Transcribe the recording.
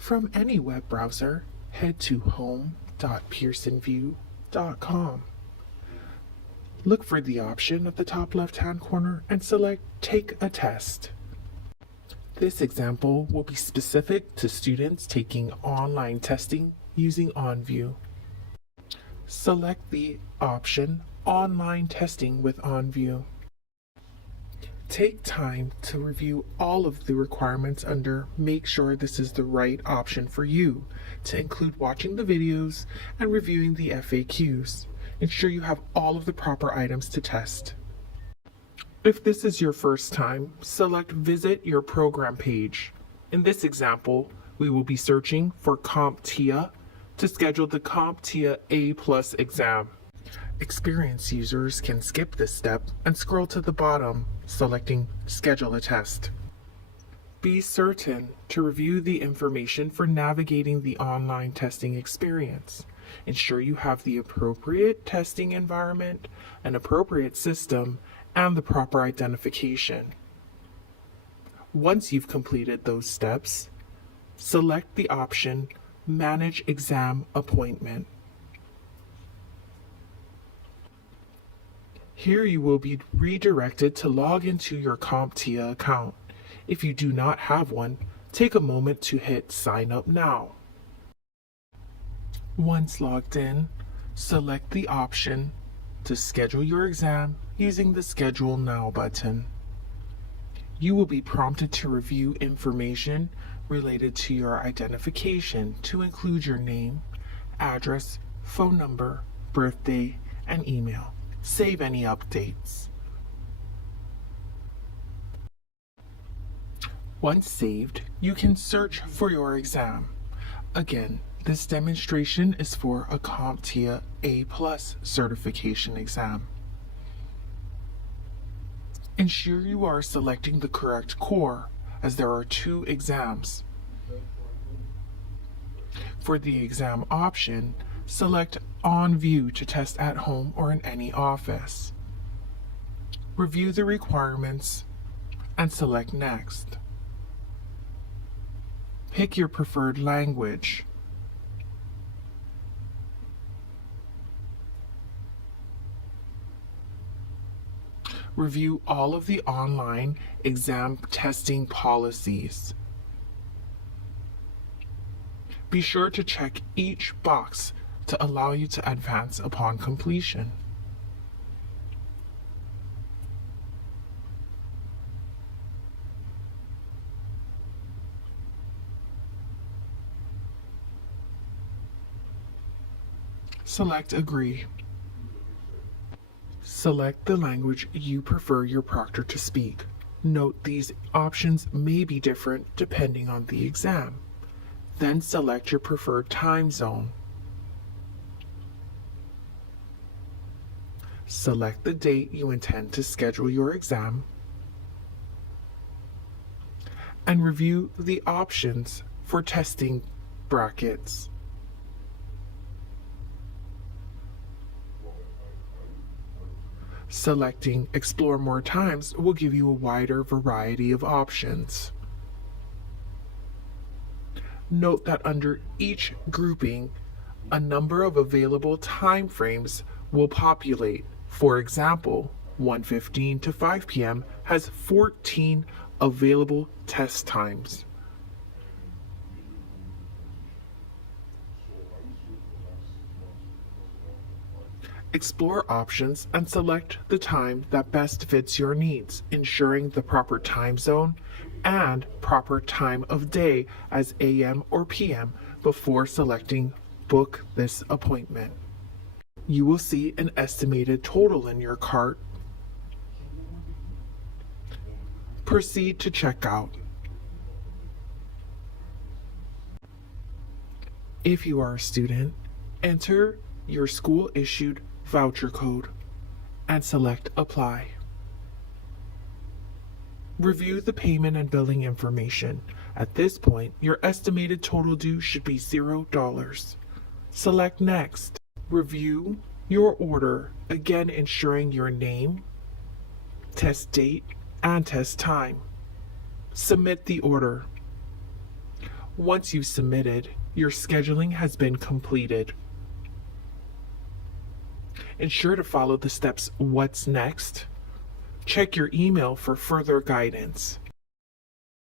From any web browser, head to home.pearsonvue.com. Look for the option at the top left-hand corner and select Take a Test. This example will be specific to students taking online testing using OnVUE. Select the option Online Testing with OnVUE. Take time to review all of the requirements under Make sure this is the right option for you, to include watching the videos and reviewing the FAQs. Ensure you have all of the proper items to test. If this is your first time, select Visit Your Program page. In this example, we will be searching for CompTIA to schedule the CompTIA A+ exam. Experienced users can skip this step and scroll to the bottom, selecting Schedule a Test. Be certain to review the information for navigating the online testing experience. Ensure you have the appropriate testing environment, an appropriate system, and the proper identification. Once you've completed those steps, select the option Manage Exam Appointment. Here you will be redirected to log into your CompTIA account. If you do not have one, take a moment to hit Sign Up Now. Once logged in, select the option to schedule your exam using the Schedule Now button. You will be prompted to review information related to your identification to include your name, address, phone number, birthday, and email. Save any updates. Once saved, you can search for your exam. Again, this demonstration is for a CompTIA A+ certification exam. Ensure you are selecting the correct core, as there are 2 exams. For the exam option, select OnVUE to test at home or in any office. Review the requirements and select Next. Pick your preferred language. Review all of the online exam testing policies. Be sure to check each box to allow you to advance upon completion. Select Agree. Select the language you prefer your proctor to speak. Note these options may be different depending on the exam. Then select your preferred time zone. Select the date you intend to schedule your exam, and review the options for testing brackets. Selecting Explore More Times will give you a wider variety of options. Note that under each grouping, a number of available time frames will populate. For example, 1:15 to 5 p.m. has 14 available test times. Explore options and select the time that best fits your needs, ensuring the proper time zone and proper time of day as AM or PM before selecting Book this appointment. You will see an estimated total in your cart. Proceed to checkout. If you are a student, enter your school-issued voucher code and select Apply. Review the payment and billing information. At this point, your estimated total due should be $0. Select Next. Review your order, again ensuring your name, test date, and test time. Submit the order. Once you've submitted, your scheduling has been completed. Ensure to follow the steps "What's next?" Check your email for further guidance.